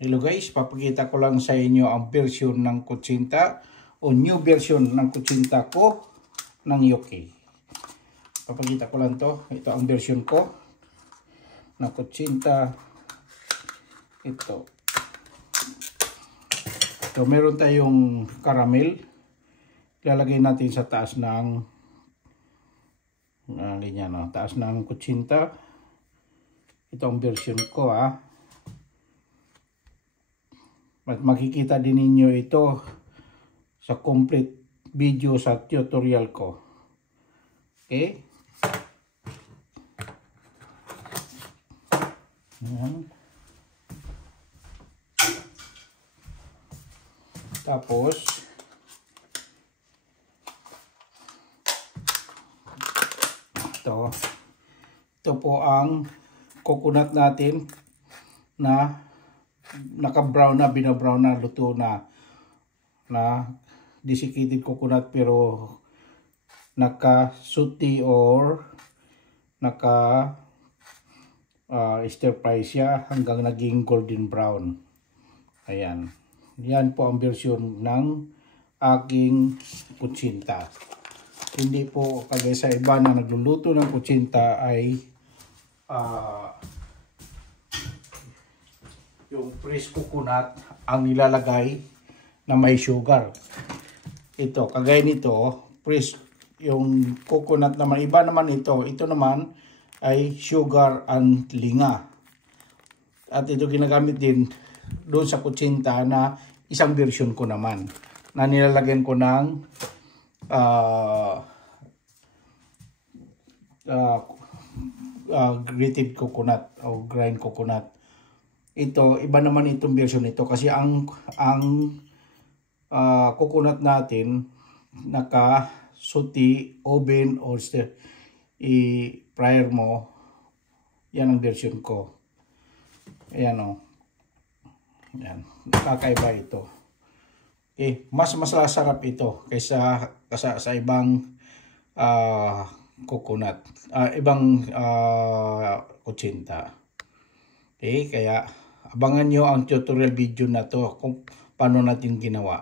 Hello guys, papakita ko lang sa inyo ang version ng kutsinta o new version ng kutsinta ko ng UK. Papakita ko lang to. Ito ang version ko ng kutsinta. Ito, meron tayong caramel. Ilalagay natin sa taas ng ganyan, no? Taas ng kutsinta. Ito ang version ko, makikita din ninyo ito sa complete video sa tutorial ko. Okay? Ayan. Tapos ito po ang coconut natin na naka-brown na, binabrown na, luto na desiccated coconut pero naka-suti or naka stir fry siya hanggang naging golden brown. Ayan. Yan po ang version ng aking kutsinta. Hindi po kagaya sa iba na nagluluto ng kutsinta ay yung fresh coconut ang nilalagay na may sugar. Ito, kagaya nito, fresh yung coconut naman. Iba naman ito. Ito naman ay sugar and linga. At ito ginagamit din doon sa kutsinta na isang version ko naman. Na nilalagyan ko ng grated coconut o grind coconut. Ito, iba naman itong version nito kasi ang coconut natin naka-suti, oven or i-fryer mo. Yan ang version ko. Ayan o. Yan. Kakaiba ito. Okay. Mas masarap ito kaysa sa ibang coconut. Ibang kutsinta. Okay. Kaya abangan nyo ang tutorial video na to kung paano natin ginawa.